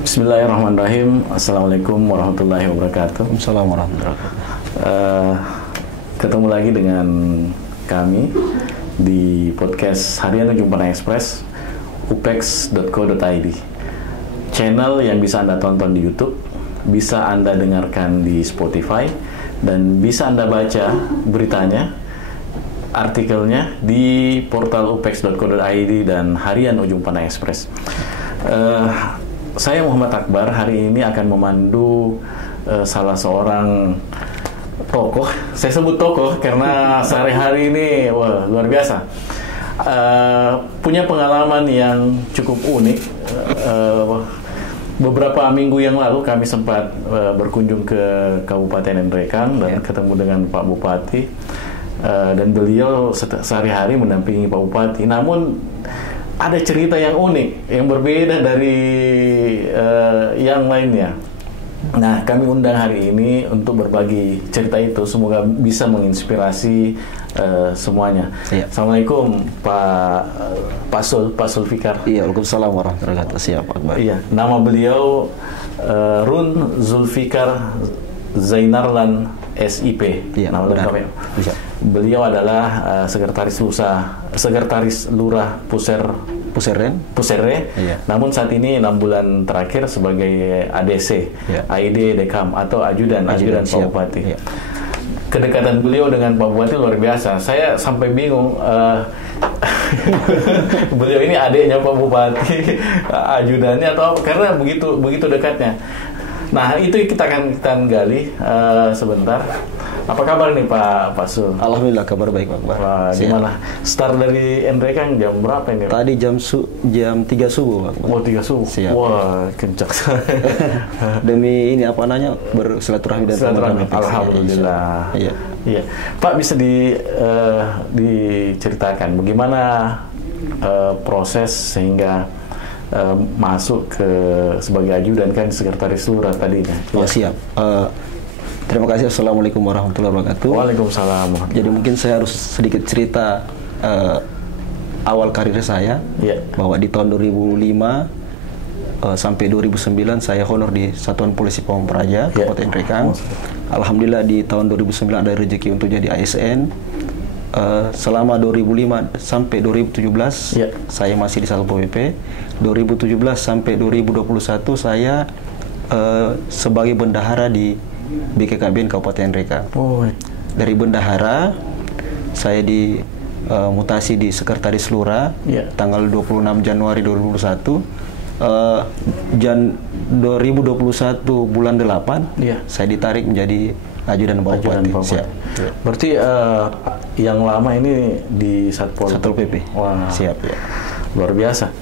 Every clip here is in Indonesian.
Bismillahirrahmanirrahim. Assalamualaikum warahmatullahi wabarakatuh. Assalamualaikum warahmatullahi wabarakatuh. Ketemu lagi dengan kami di podcast Harian Ujung Pandang Express, upex.co.id. Channel yang bisa Anda tonton di YouTube, bisa Anda dengarkan di Spotify, dan bisa Anda baca beritanya, artikelnya di portal upex.co.id dan Harian Ujung Pandang Express. Saya Muhammad Akbar hari ini akan memandu salah seorang tokoh. Saya sebut tokoh karena sehari-hari ini luar biasa. Punya pengalaman yang cukup unik. Beberapa minggu yang lalu kami sempat berkunjung ke Kabupaten Nrekang dan ketemu dengan Pak Bupati. Dan beliau sehari-hari mendampingi Pak Bupati. Namun ada cerita yang unik, yang berbeda dari yang lainnya. Nah, kami undang hari ini untuk berbagi cerita itu. Semoga bisa menginspirasi semuanya. Iya. Assalamualaikum Pak Sulfikar. Iya, waalaikumsalam warahmatullahi wabarakatuh. Siap, Akbar. Iya, nama beliau Run Zulfikar Zainarlan SIP. Iya, nama lengkapnya. Beliau adalah sekretaris Lurah Pusere. Iya. Namun saat ini 6 bulan terakhir sebagai ADC, iya. AID Dekam atau ajudan Pak Bupati. Iya. Kedekatan beliau dengan Pak Bupati luar biasa. Saya sampai bingung. Beliau ini adiknya Pak Bupati, ajudannya atau karena begitu dekatnya. Nah, itu kita akan gali sebentar. Apa kabar nih Pak Sul? Alhamdulillah kabar baik Pak Akbar. Gimana? Start dari Nrekang jam berapa ini? Tadi jam 3 subuh Pak Akbar. Oh, 3 subuh. Siap. Wah, kencang. Demi ini apa namanya? Bersilaturahmi dan teman-teman. Alhamdulillah. Iya. Iya. Pak, bisa diceritakan bagaimana proses sehingga masuk ke sebagai ajudan kan sekretaris lurah tadinya. Oh, siap. Terima kasih. Assalamualaikum warahmatullahi wabarakatuh. Waalaikumsalam. Jadi mungkin saya harus sedikit cerita awal karir saya. Yeah. Bahwa di tahun 2005 sampai 2009 saya honor di Satuan Polisi Pamong Praja, Kabupaten Nrekang. Alhamdulillah di tahun 2009 ada rezeki untuk jadi ASN. Selama 2005 sampai 2017 saya masih di Satpol PP. 2017 sampai 2021 saya sebagai bendahara di BKKBN Kabupaten Nrekang. Dari bendahara saya dimutasi di sekretaris lurah tanggal 26 Januari 2021. 2021 bulan 8 saya ditarik menjadi ajudan Pak Bupati. Siap. Berarti yang lama ini di Satpol PP. Wah. Siap ya. Luar biasa.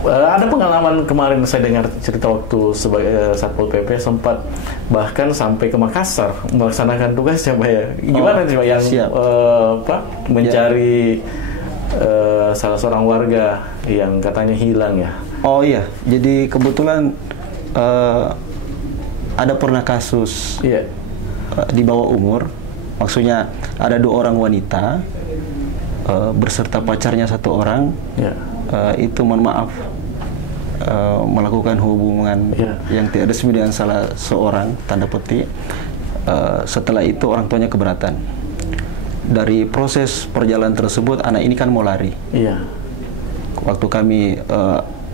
Ada pengalaman kemarin saya dengar cerita waktu sebagai Satpol PP sempat bahkan sampai ke Makassar melaksanakan tugasnya Pak ya. Gimana sih Pak yang mencari salah seorang warga yang katanya hilang ya? Oh iya, jadi kebetulan ada pernah kasus di bawah umur, maksudnya ada 2 orang wanita berserta pacarnya 1 orang. Itu mohon maaf melakukan hubungan yang tidak resmi dengan salah seorang, tanda petik. Setelah itu orang tuanya keberatan. Dari proses perjalanan tersebut anak ini kan mau lari. Waktu kami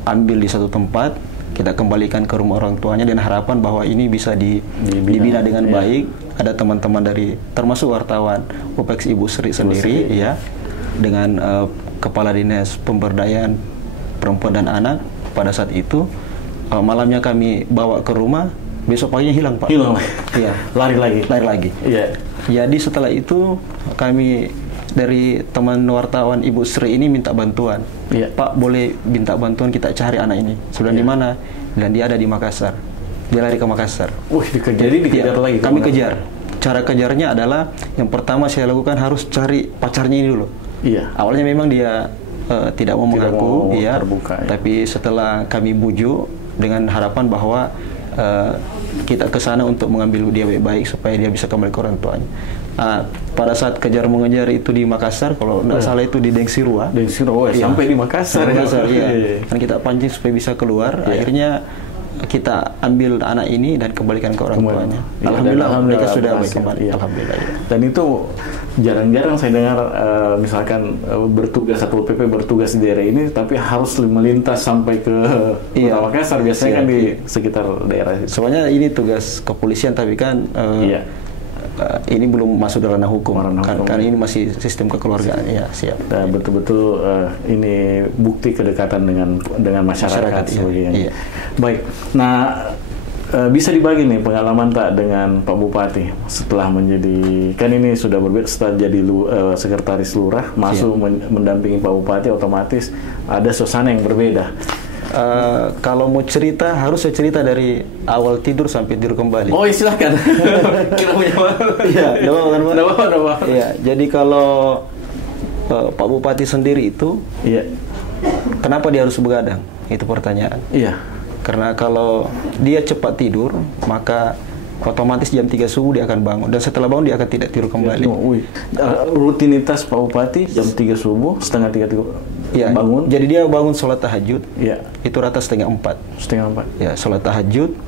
ambil di satu tempat, kita kembalikan ke rumah orang tuanya dan harapan bahwa ini bisa dibina dengan baik. Ada teman-teman dari termasuk wartawan UPEX Ibu Sri sendiri dengan Kepala Dinas Pemberdayaan Perempuan dan Anak. Pada saat itu malamnya kami bawa ke rumah, besok paginya hilang Pak. Hilang. Iya. Lari lagi. Iya. Jadi setelah itu kami dari teman wartawan Ibu Sri ini minta bantuan. Pak, boleh minta bantuan kita cari anak ini. Sudah di mana? Dan dia ada di Makassar. Dia lari ke Makassar. Jadi dikejar lagi. Kami kejar. Cara kejarnya adalah yang pertama saya lakukan harus cari pacarnya ini dulu. Awalnya memang dia tidak mau mengaku, terbuka, tapi setelah kami bujuk dengan harapan bahwa kita ke sana untuk mengambil dia baik-baik supaya dia bisa kembali ke orang tuanya. Pada saat kejar mengejar itu di Makassar, kalau tidak salah itu di Dengsirua. Dengsirua, sampai di Makassar. Iya. Kan kita pancing supaya bisa keluar. Akhirnya kita ambil anak ini dan kembalikan ke orang tuanya. Ya, Alhamdulillah mereka sudah kembali. Ya. Alhamdulillah. Ya. Dan itu jarang-jarang saya dengar misalkan bertugas Satpol PP bertugas di daerah ini, tapi harus melintas sampai ke Kota Makassar. Biasanya kan di sekitar daerah itu. Soalnya ini tugas kepolisian, tapi kan ini belum masuk dalam ranah hukum. Kan ini masih sistem kekeluargaan. Ya, siap. Dan betul-betul ini bukti kedekatan dengan masyarakat sebagainya. Iya. Baik. Nah, bisa dibagi nih pengalaman tak dengan Pak Bupati setelah menjadi, kan ini sudah berbeda, setelah jadi sekretaris lurah masuk mendampingi Pak Bupati, otomatis ada suasana yang berbeda. Kalau mau cerita, harus saya cerita dari awal tidur sampai tidur kembali. Oh, silakan. Kita punya Iya, iya. Jadi kalau Pak Bupati sendiri itu, kenapa dia harus begadang? Itu pertanyaan. Iya. Karena kalau dia cepat tidur, maka otomatis jam 3 subuh dia akan bangun, dan setelah bangun dia akan tidak tidur kembali. Rutinitas Pak Bupati jam 3 subuh, setengah 3 bangun. Jadi dia bangun sholat tahajud. Itu rata setengah 4. Ya, sholat tahajud.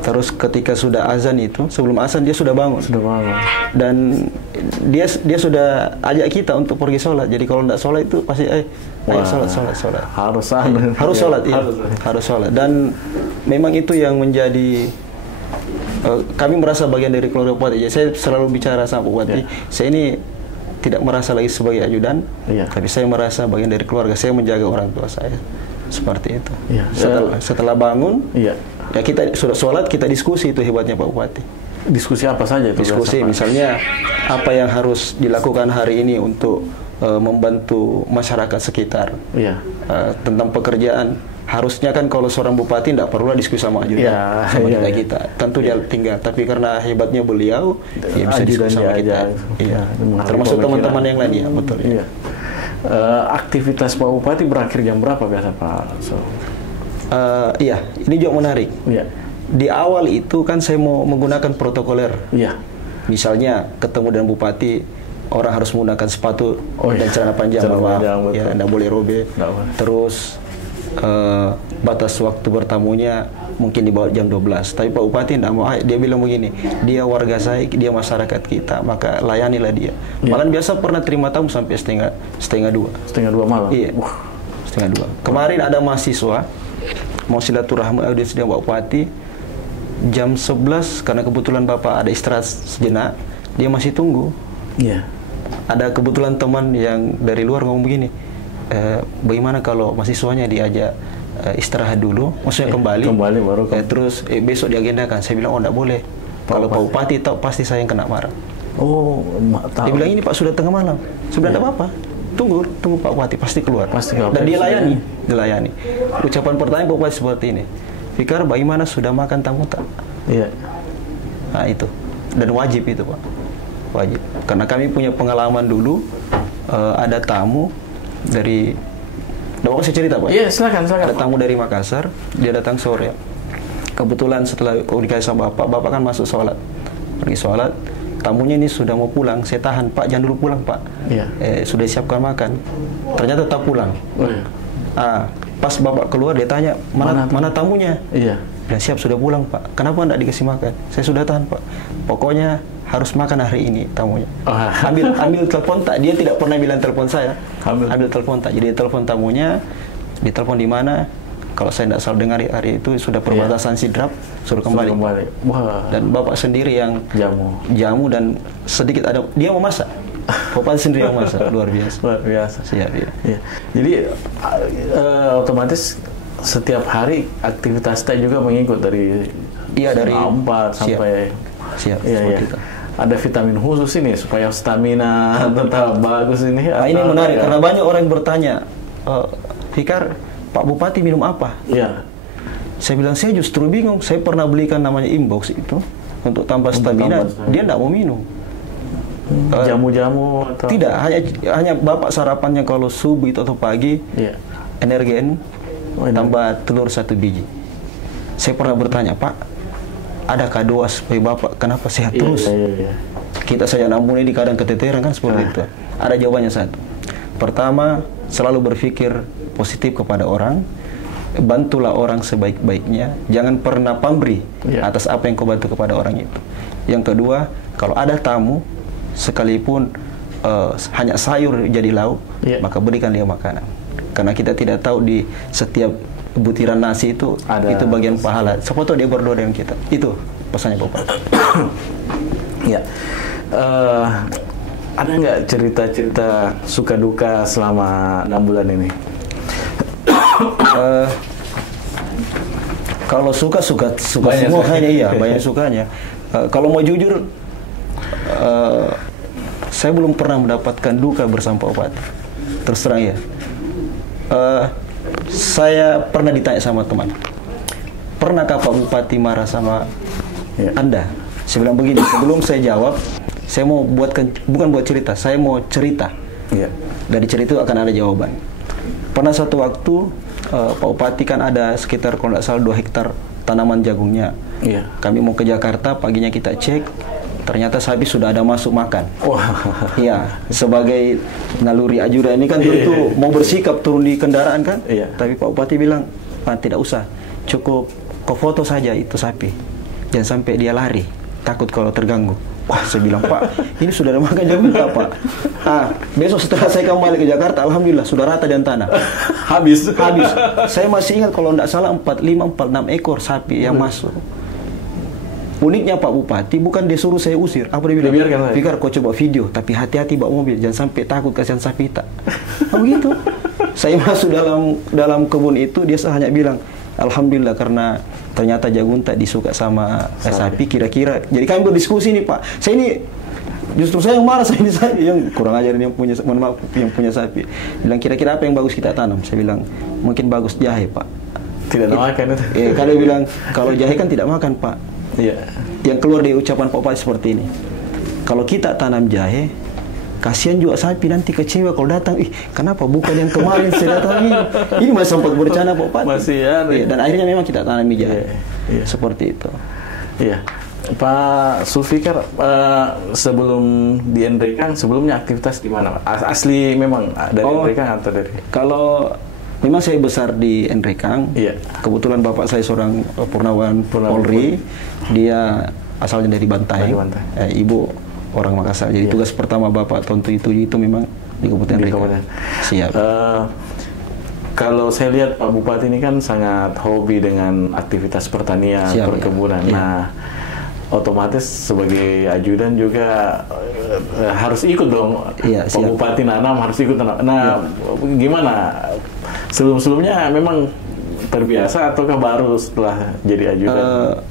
Terus ketika sudah azan itu, sebelum azan dia sudah bangun. Dan dia sudah ajak kita untuk pergi sholat. Jadi kalau tidak sholat itu pasti ayo sholat. Harus sholat. Harus sholat. Dan memang itu yang menjadi kami merasa bagian dari keluarga Bupati. Jadi saya selalu bicara sama Bupati, saya ini tidak merasa lagi sebagai ajudan, tapi saya merasa bagian dari keluarga. Saya menjaga orang tua saya, seperti itu. Setelah bangun, ya kita sudah sholat, kita diskusi. Itu hebatnya Pak Bupati. Diskusi apa saja itu? Diskusi misalnya apa yang harus dilakukan hari ini untuk membantu masyarakat sekitar, tentang pekerjaan. Harusnya kan kalau seorang bupati tidak perlu diskusi sama ajudan, sama kita. Tentu dia tinggal. Tapi karena hebatnya beliau, dia bisa diskusi sama kita. Termasuk teman-teman yang lain, betul. Aktivitas Pak Bupati berakhir jam berapa biasa Pak? Ini juga menarik. Di awal itu kan saya mau menggunakan protokoler. Misalnya ketemu dengan bupati, orang harus menggunakan sepatu dan celana panjang, tidak boleh robek. Terus batas waktu bertamunya mungkin di bawah jam 12. Tapi Pak Bupati tidak mau. Dia bilang begini, dia warga saya, dia masyarakat kita, maka layanilah dia. Malah biasa pernah terima tamu sampai setengah 2. Setengah 2 malam? Iya, setengah 2. Kemarin ada mahasiswa mau silaturahmi audiens dengan Pak Bupati jam 11, karena kebetulan Bapak ada istirahat sejenak, dia masih tunggu. Ada kebetulan teman yang dari luar ngomong begini, bagaimana kalau mahasiswanya diajak istirahat dulu, maksudnya kembali baru terus besok diagendakan. Saya bilang, tidak boleh. Kalau Pak Bupati tahu, pasti saya yang kena marah. Dia bilang, ini Pak sudah tengah malam. Sudah tidak apa-apa, tunggu Pak Bupati pasti keluar. Dan dia layani. Ucapan pertanyaan Pak Bupati seperti ini, Fikar, bagaimana sudah makan tamu tak? Nah itu, dan wajib itu Pak, wajib. Karena kami punya pengalaman dulu, ada tamu dari, mau saya cerita Pak? Iya, silakan. Ada tamu dari Makassar, dia datang sore. Kebetulan setelah komunikasi sama Bapak kan masuk sholat, pergi sholat. Tamunya ini sudah mau pulang, saya tahan, Pak jangan dulu pulang Pak. Sudah disiapkan makan. Ternyata tak pulang. Pas Bapak keluar, dia tanya, mana tamunya? Dan siap, sudah pulang Pak. Kenapa tidak dikasih makan? Saya sudah tahan Pak. Pokoknya harus makan hari ini tamunya. Ambil telepon tak? Dia tidak pernah bilang telepon saya. Ambil telepon tak? Jadi telepon tamunya, ditelepon di mana? Kalau saya tidak salah dengar hari itu sudah perbatasan Sidrap, suruh kembali. Dan Bapak sendiri yang jamu dan sedikit ada, dia mau masak. Bapak sendiri yang masak, luar biasa. Siap, Jadi otomatis setiap hari aktivitas teh juga mengikut dari 4 sampai siap. Ada vitamin khusus ini supaya stamina tetap bagus ini. Ini menarik karena banyak orang yang bertanya, Fikar, Pak Bupati minum apa? Saya bilang, saya justru bingung. Saya pernah belikan namanya Inbox itu untuk tambah stamina, dia tidak mau minum. Jamu-jamu atau tidak, hanya Bapak sarapannya kalau subuh itu atau pagi, Energen tambah telur 1 biji. Saya pernah bertanya, Pak, ada doa supaya Bapak kenapa sehat terus. Kita saja namun ini kadang keteteran kan seperti itu. Ada jawabannya satu. Pertama, selalu berpikir positif kepada orang. Bantulah orang sebaik-baiknya. Jangan pernah pamrih atas apa yang kau bantu kepada orang itu. Yang kedua, kalau ada tamu, sekalipun hanya sayur jadi lauk, maka berikan dia makanan. Karena kita tidak tahu di setiap butiran nasi itu bagian pahala. Siapa tahu dia berdoa dengan kita. Itu pesannya Bapak. Ya. Ada nggak cerita-cerita suka duka selama 6 bulan ini? Kalau suka semua kayaknya banyak sukanya. Kalau mau jujur, saya belum pernah mendapatkan duka bersama Pak Bupati. Terus terang ya. Saya pernah ditanya sama teman, pernahkah Pak Bupati marah sama Anda? Saya bilang begini, sebelum saya jawab, saya mau bukan buat cerita, saya mau cerita. Dari cerita itu akan ada jawaban. Pernah satu waktu Pak Bupati kan ada sekitar kalau tidak salah 2 hektar tanaman jagungnya. Kami mau ke Jakarta, paginya kita cek, ternyata sapi sudah ada masuk makan. Iya, sebagai naluri ajudan ini kan tentu mau bersikap turun di kendaraan kan. Tapi Pak Bupati bilang, tidak usah, cukup kau foto saja itu sapi, jangan sampai dia lari, takut kalau terganggu. Wah, saya bilang, Pak, ini sudah ada makan jagung nggak, Pak? Besok setelah saya kembali ke Jakarta, alhamdulillah sudah rata dan tanah. Habis. Saya masih ingat kalau tidak salah 46 ekor sapi yang masuk. Uniknya Pak Bupati bukan dia suruh saya usir. Apa dia bilang? Fikar, kau coba video, tapi hati-hati bawa mobil, jangan sampai takut kasihan sapi tak. Begitu. Saya masuk dalam kebun itu, dia hanya bilang, alhamdulillah karena ternyata jagung tak disuka sama sapi kira-kira. Jadi kami berdiskusi nih Pak. Saya ini justru saya yang marah, saya yang kurang ajar yang punya sapi. Bilang kira-kira apa yang bagus kita tanam? Saya bilang mungkin bagus jahe Pak. Tidak makan itu. Kalau bilang kalau jahe kan tidak makan Pak. Yang keluar dari ucapan Pak Bupati seperti ini. Kalau kita tanam jahe, kasihan juga sapi nanti kecewa kalau datang. Kenapa bukan yang kemarin saya datangi? Ini masih sempat bercanda Pak Bupati. Masih ya. Dan akhirnya memang kita tanami jahe. Seperti itu. Pak Zulfikar, sebelum di Nrekang, sebelumnya aktivitas di mana? Asli memang dari Nrekang atau dari? Kalau memang saya besar di Nrekang. Kebetulan bapak saya seorang purnawan Polri. Dia asalnya dari Bantaeng. Ibu orang Makassar. Jadi tugas pertama bapak tahun 77 itu memang di Kabupaten Nrekang. Siap. Kalau saya lihat Pak Bupati ini kan sangat hobi dengan aktivitas pertanian, perkebunan. Nah, otomatis sebagai ajudan juga harus ikut dong. Pak Bupati nanam harus ikut nanam. Nah, gimana? Sebelum-sebelumnya memang terbiasa ataukah baru setelah jadi ajudan?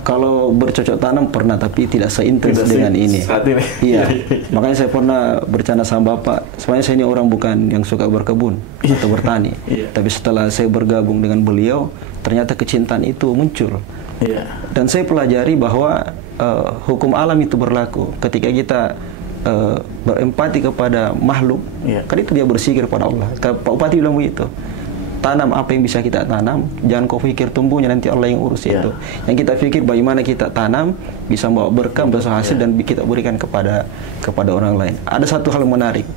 Kalau bercocok tanam pernah, tapi tidak seintens dengan ini. Saat ini. Makanya saya pernah bercanda sama Bapak. Sebenarnya saya ini orang bukan yang suka berkebun atau bertani. Tapi setelah saya bergabung dengan beliau, ternyata kecintaan itu muncul. Dan saya pelajari bahwa hukum alam itu berlaku. Ketika kita berempati kepada makhluk, kan itu dia bersikir pada Allah. Pak Bupati bilang begitu. Tanam apa yang bisa kita tanam, jangan kau pikir tumbuhnya nanti Allah yang urus itu. Yang kita pikir bagaimana kita tanam bisa membawa berkah, besar hasil dan kita berikan kepada orang lain. Ada satu hal menarik.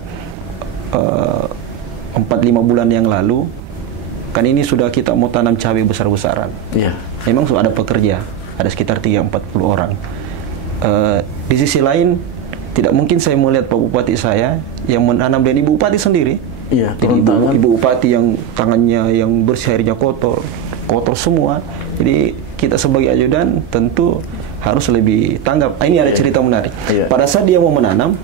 4-5 bulan yang lalu, kan ini sudah kita mau tanam cabai besar-besaran. Memang sudah ada pekerja, ada sekitar 30-40 orang. Di sisi lain, tidak mungkin saya melihat Pak Bupati saya yang menanam dan Ibu Bupati sendiri. Jadi ibu Bupati yang tangannya yang bersih, airnya kotor semua. Jadi kita sebagai ajudan tentu harus lebih tanggap. Ini ada cerita menarik. Pada saat dia mau menanam,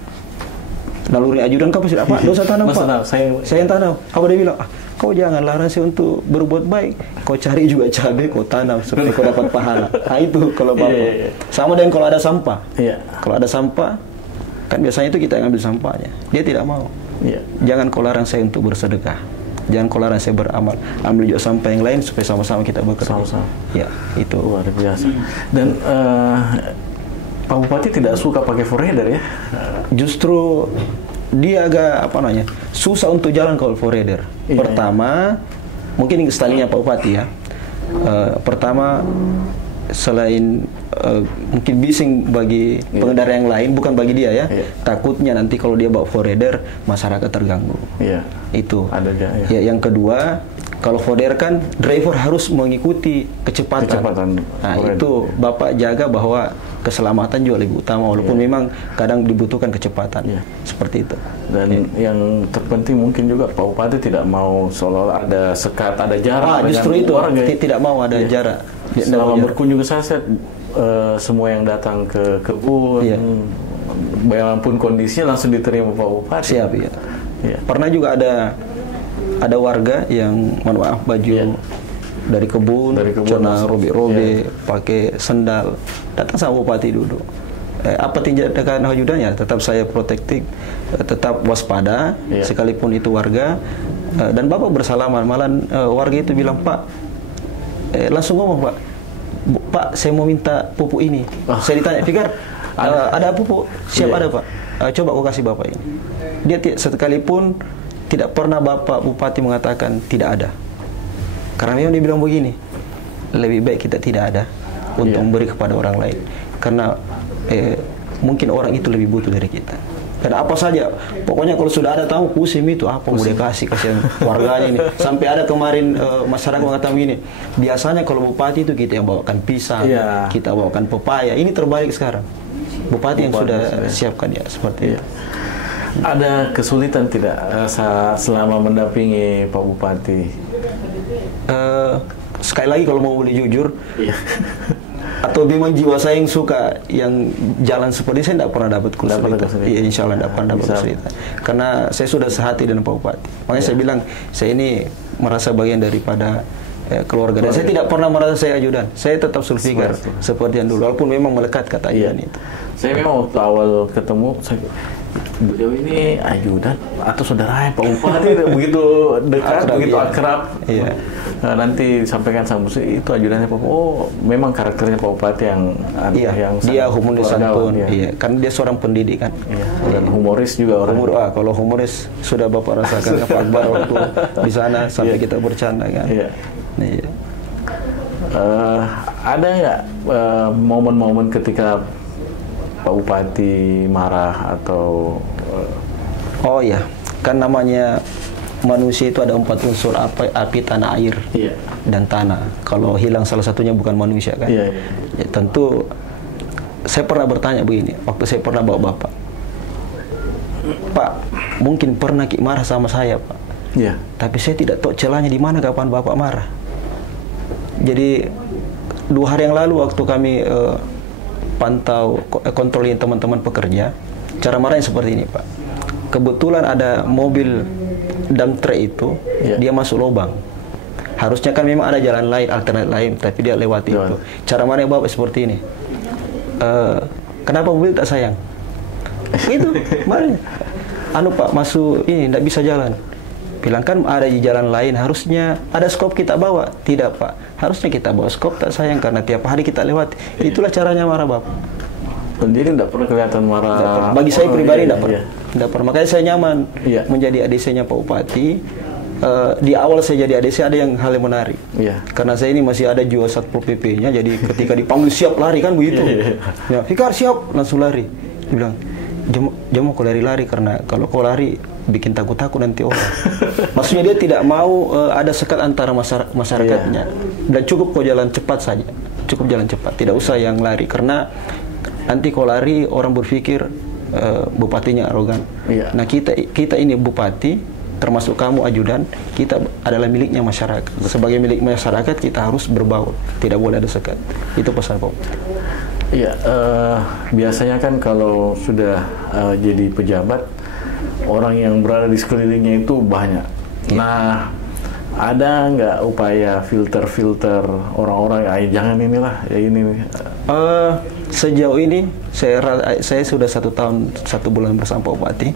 naluri ajudan kau pasti apa? Dosa tanam Pak. Saya yang tanam. Apa dia bilang? Kau jangan larang saya untuk berbuat baik. Kau cari juga cabai, kau tanam supaya kau dapat pahala. Itu kalau Bapak. Sama dengan kalau ada sampah. Kalau ada sampah, kan biasanya itu kita yang ambil sampahnya. Dia tidak mau. Jangan kau larang saya untuk bersedekah. Jangan kau larang saya beramal. Ambil juga sampah yang lain supaya sama-sama kita bekerja. Itu luar biasa. Dan Pak Bupati tidak suka pakai forerunner ya? Justru dia agak susah untuk jalan kalau forerunner. Pertama, mungkin stylenya Pak Bupati ya. Pertama, selain mungkin bising bagi pengendara yang lain, bukan bagi dia ya. Takutnya nanti kalau dia bawa forerder, masyarakat terganggu. Itu. Ada ya. Yang kedua, kalau forerder kan driver harus mengikuti kecepatan. Nah, itu Bapak jaga bahwa keselamatan juga lebih utama, walaupun memang kadang dibutuhkan kecepatan. Seperti itu. Dan yang terpenting mungkin juga Pak Bupati tidak mau seolah-olah ada sekat, ada jarak. Justru itu warga. Tidak mau ada jarak. Selama berkunjung ke saya, semua yang datang ke kebun, bagaimanapun kondisinya langsung diterima Pak Bupati. Siap, ya. Pernah juga ada warga yang, mohon maaf, baju dari kebun celana robek-robek, pakai sendal, datang sama Bupati duduk. Apa tindakan ajudannya? Tetap saya protektif, tetap waspada, sekalipun itu warga. Dan Bapak bersalaman, malah warga itu bilang, Pak, langsung ngomong, Pak, saya mau minta pupuk ini. Saya ditanya, Fikar, ada pupuk? Siap, ada Pak. Coba aku kasih Bapak ini. Dia sekalipun tidak pernah Bapak Bupati mengatakan tidak ada. Karena memang dia bilang begini, lebih baik kita tidak ada untuk memberi kepada orang lain. Karena mungkin orang itu lebih butuh dari kita. Dan apa saja, pokoknya kalau sudah ada tamu pusing itu, apa mau dikasih, kasihan warganya ini. Sampai ada kemarin masyarakat mengatakan begini, biasanya kalau Bupati itu kita yang bawakan pisang, kita bawakan pepaya. Ini terbalik sekarang. Bupati yang sudah siapkan ya, seperti itu. Ada kesulitan tidak selama mendampingi Pak Bupati? Sekali lagi kalau mau boleh jujur, atau memang jiwa saya yang suka yang jalan seperti saya tidak pernah dapat kesulitan. Iya, insya Allah tidak pernah dapat kesulitan. Karena saya sudah sehati dengan Pak Bupati. Makanya saya bilang, saya ini merasa bagian daripada keluarga. Dan saya tidak pernah merasa saya ajudan. Saya tetap Zulfikar seperti yang dulu. Walaupun memang melekat kata ajudan itu. Saya memang waktu awal ketemu, beliau ini ajudan atau saudaranya Pak Bupati, begitu dekat, begitu akrab. Nanti sampaikan sama itu ajudannya Pak. Oh, memang karakternya Pak Bupati yang dia humoris santun. Karena dia seorang pendidik kan. Dan humoris juga orang. Kalau humoris sudah Bapak rasakan Pak Akbar waktu di sana sampai kita bercanda kan. Ada nggak momen-momen ketika Pak Bupati marah atau kan namanya manusia itu ada 4 unsur, api, tanah, air, dan tanah. Kalau hilang salah satunya bukan manusia kan. Ya, tentu saya pernah bertanya begini, waktu saya pernah bawa Bapak, Pak, mungkin pernah marah sama saya Pak, tapi saya tidak tahu celahnya di mana, kapan Bapak marah. Jadi 2 hari yang lalu waktu kami pantau kontrolin teman-teman pekerja, cara marahnya seperti ini Pak. Kebetulan ada mobil dump truck itu, dia masuk lubang. Harusnya kan memang ada jalan lain, alternatif lain, tapi dia lewati itu. Cara marahnya Bapak seperti ini. Kenapa mobil tak sayang? Itu marahnya. Pak, masuk ini tidak bisa jalan. Bilang kan ada di jalan lain, harusnya ada skop kita bawa. Tidak Pak, harusnya kita bawa skop, tak sayang karena tiap hari kita lewat. Itulah caranya marah Bapak. Jadi tidak pernah kelihatan marah. Bagi saya pribadi tidak pernah. Tidak pernah. Makanya saya nyaman menjadi ADC-nya Pak Bupati. Di awal saya jadi ADC ada yang hal yang menarik. Karena saya ini masih ada jiwa Satpol PP-nya, jadi ketika dipanggil siap lari kan begitu. Fikar siap, langsung lari. Dia bilang, jangan kau lari-lari karena kalau kau lari bikin takut-takut nanti orang. Maksudnya dia tidak mau ada sekat antara masyarakatnya. Dan cukup kau jalan cepat saja. Cukup jalan cepat, tidak usah yang lari karena nanti kau lari orang berpikir bupatinya arogan. Nah kita ini bupati, termasuk kamu ajudan, kita adalah miliknya masyarakat. Sebagai milik masyarakat kita harus berbaur, tidak boleh ada sekat. Itu pesan Pak. Biasanya kan kalau sudah jadi pejabat, orang yang berada di sekelilingnya itu banyak. Nah, ada nggak upaya filter orang-orang? Jangan inilah, ini. Sejauh ini saya sudah 1 tahun 1 bulan bersama Pak Bupati,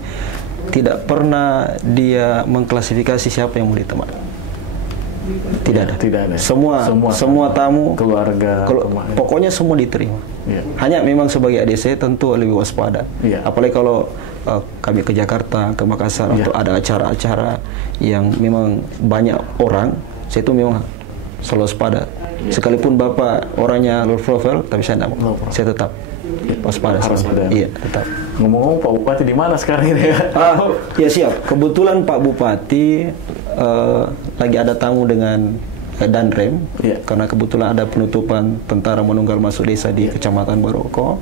tidak pernah dia mengklasifikasi siapa yang mau diteman. Tidak ada. Semua tamu, keluarga, pokoknya semua diterima. Hanya memang sebagai ADC tentu lebih waspada. Apalagi kalau kami ke Jakarta, ke Makassar, atau ada acara-acara yang memang banyak orang, saya itu memang selalu waspada. Sekalipun Bapak orangnya low profile, tapi saya tidak mau. Saya tetap waspada. Harus ada. Iya, tetap. Ngomong-ngomong, Pak Bupati di mana sekarang ini? Ya siap. Kebetulan Pak Bupati lagi ada tamu dengan Danrem, karena kebetulan ada penutupan tentara menunggal masuk desa di Kecamatan Baroko.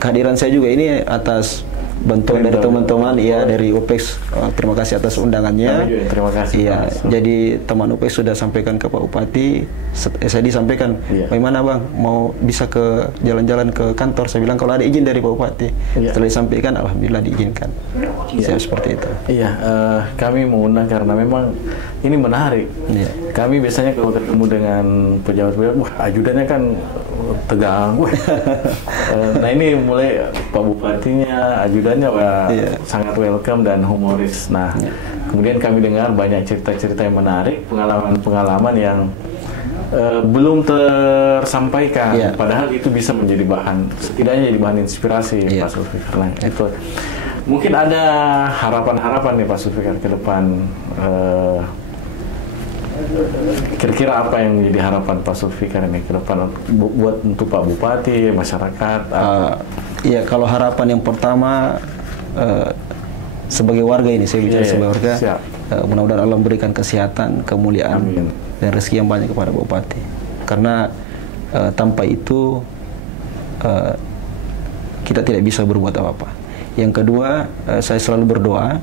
Kehadiran saya juga ini atas bantuan dari teman-teman dari UPEX. Terima kasih atas undangannya. Terima kasih. Iya, jadi teman UPEX sudah sampaikan ke Pak Bupati. Saya disampaikan, bagaimana Bang, mau bisa ke jalan-jalan ke kantor? Saya bilang kalau ada izin dari Pak Bupati. Setelah disampaikan, alhamdulillah diizinkan. Saya seperti itu. Iya, kami mengundang karena memang ini menarik. Kami biasanya kalau ketemu dengan pejabat-pejabat, ajudannya kan tegang. Nah ini mulai Pak Bupatinya, ajudannya sangat welcome dan humoris. Nah kemudian kami dengar banyak cerita-cerita yang menarik, pengalaman-pengalaman yang belum tersampaikan. Padahal itu bisa menjadi bahan, setidaknya jadi bahan inspirasi Pak Zulfikar. Nah itu mungkin ada harapan-harapan nih Pak Zulfikar ke depan. Kira-kira apa yang menjadi harapan Pak Zulfikar ini ke depan buat untuk Pak Bupati, masyarakat? Iya, kalau harapan yang pertama sebagai warga ini, saya bicara sebagai warga, mudah-mudahan Allah memberikan kesehatan, kemuliaan, dan rezeki yang banyak kepada Pak Bupati. Karena tanpa itu kita tidak bisa berbuat apa-apa. Yang kedua, saya selalu berdoa.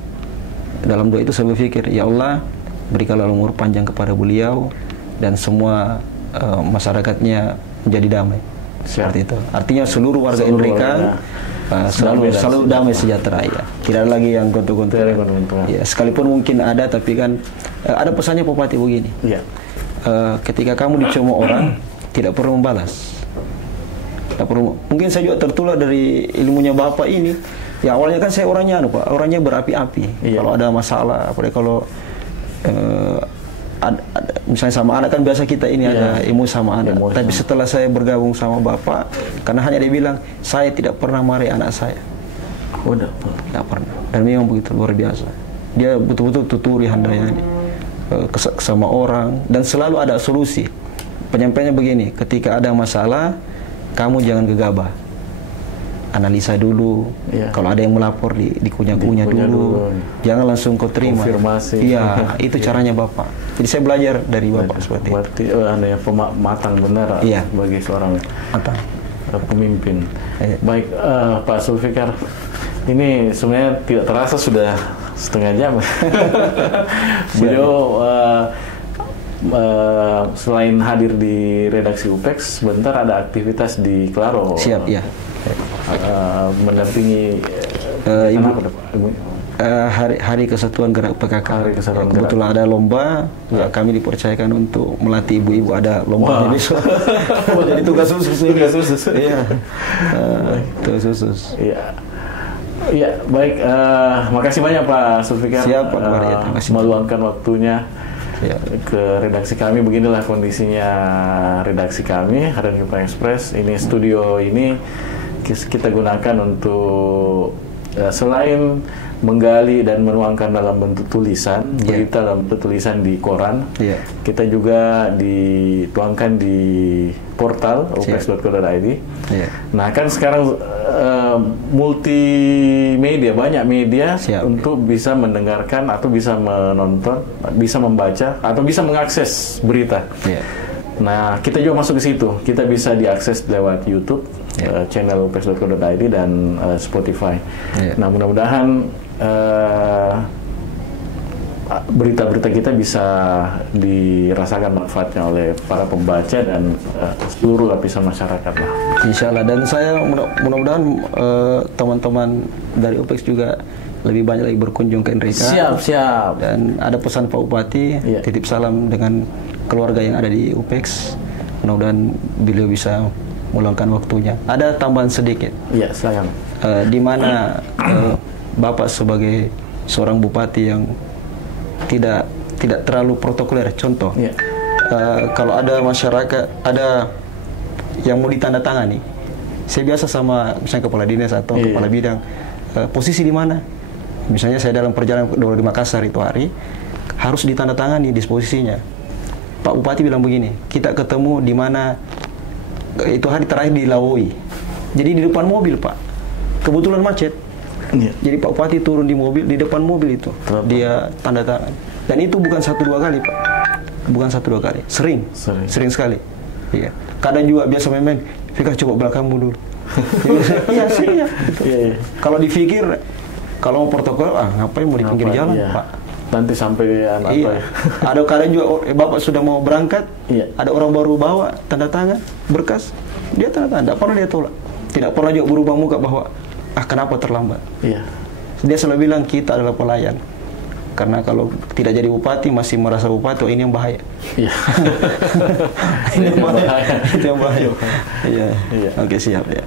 Dalam doa itu saya berpikir, ya Allah, berikanlah umur panjang kepada beliau dan semua masyarakatnya menjadi damai. Seperti itu. Artinya seluruh warga Nrekan selalu damai sejahtera ya. Tidak ada lagi yang gontok-gontok. Ya, sekalipun mungkin ada, tapi kan ada pesannya Pak Bupati begini. Ketika kamu dicemooh orang, tidak perlu membalas. Tidak perlu. Mungkin saya juga tertular dari ilmunya Bapak ini. Ya awalnya kan saya orangnya Pak, orangnya berapi-api. Kalau ada masalah, apalagi kalau misalnya sama anak kan biasa kita ini ada emosi sama anak. Tapi setelah saya bergabung sama Bapak, karena hanya dia bilang saya tidak pernah marahi anak saya. Tidak pernah. Dan memang begitu luar biasa. Dia betul-betul tuturi handayani sama orang dan selalu ada solusi. Penyampaiannya begini, ketika ada masalah kamu jangan gegabah. Analisa dulu, kalau ada yang melapor dikunyah-kunyah dulu. Jangan langsung kau terima. Konfirmasi. Iya, itu caranya Bapak. Jadi saya belajar dari Bapak seperti itu. Berarti ada matang benar bagi seorang pemimpin. Baik, Pak Zulfikar, ini sebenarnya tidak terasa sudah setengah jam. Beliau selain hadir di redaksi UPEX, sebentar ada aktivitas di Klaro. Siap, ya. Mendampingi Ibu Hari Kesatuan Gerak PKK. Kebetulan ada lomba, kami dipercayakan untuk melatih ibu-ibu, ada lomba besok. Jadi tugas khusus. Iya. Tugas khusus. Iya, baik. Makasih banyak Pak Zulfikar. Siap, Pak Maria. Meluangkan waktunya ke redaksi kami. Beginilah kondisinya redaksi kami Harian Kehidupan Express. Ini studio ini kita gunakan untuk selain menggali dan menuangkan dalam bentuk tulisan, berita dalam bentuk tulisan di koran, kita juga dituangkan di portal upex.co.id. Nah kan sekarang multimedia, banyak media untuk bisa mendengarkan atau bisa menonton, bisa membaca atau bisa mengakses berita. Nah kita juga masuk ke situ, kita bisa diakses lewat YouTube, channel upex.co.id dan Spotify. Nah mudah-mudahan berita-berita kita bisa dirasakan manfaatnya oleh para pembaca dan seluruh lapisan masyarakat lah. Insya Allah, dan saya mudah-mudahan teman-teman dari UPEX juga lebih banyak lagi berkunjung ke Nrekan. Siap. Dan ada pesan Pak Bupati, titip salam dengan keluarga yang ada di UPEX. Mudah-mudahan beliau bisa meluangkan waktunya. Ada tambahan sedikit. Iya, silakan. Di mana Bapak sebagai seorang bupati yang tidak terlalu protokoler. Contoh, kalau ada masyarakat, ada yang mau ditandatangani, saya biasa sama misalnya kepala dinas atau kepala bidang, posisi di mana? Misalnya saya dalam perjalanan di Makassar itu hari, harus ditandatangani disposisinya. Pak Bupati bilang begini, kita ketemu di mana, itu hari terakhir di Lawoi. Jadi di depan mobil, Pak. Kebetulan macet. Jadi Pak Bupati turun di mobil, di depan mobil itu. Dia tanda tangan. Dan itu bukan 1-2 kali, Pak. Bukan 1-2 kali. Sering sekali. Iya. Kadang juga biasa main-main, Fikar coba belakangmu dulu. Iya, siap. Kalau dipikir, kalau mau protokol, ngapain mau di pinggir jalan, Pak? Nanti sampai Ada kadang juga Bapak sudah mau berangkat, ada orang baru bawa tanda tangan, berkas, dia tanda tangan, tidak pernah dia tolak. Tidak pernah juga berubah muka bahwa, kenapa terlambat. Dia selalu bilang, kita adalah pelayan. Karena kalau tidak jadi bupati, masih merasa bupati, ini yang bahaya. Ini yang bahaya. Itu yang bahaya. Oke, siap ya.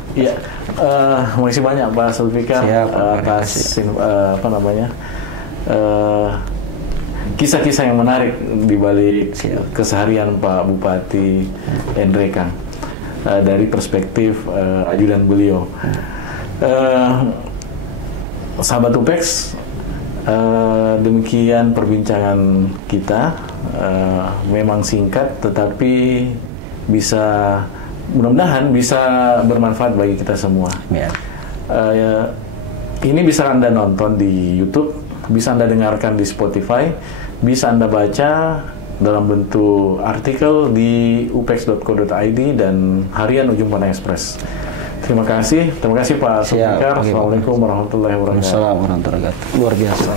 Makasih banyak Pak Zulfikar atas kisah-kisah yang menarik di balik keseharian Pak Bupati Endrekang dari perspektif ajudan beliau. Sahabat UPEX, demikian perbincangan kita. Memang singkat, tetapi mudah-mudahan bisa bermanfaat bagi kita semua. Ini bisa Anda nonton di YouTube, bisa Anda dengarkan di Spotify, bisa Anda baca dalam bentuk artikel di upex.co.id dan harian Ujung Pandang Express. Terima kasih Pak Zulfikar. Assalamualaikum warahmatullahi wabarakatuh. Assalamualaikum warahmatullahi wabarakatuh. Luar biasa.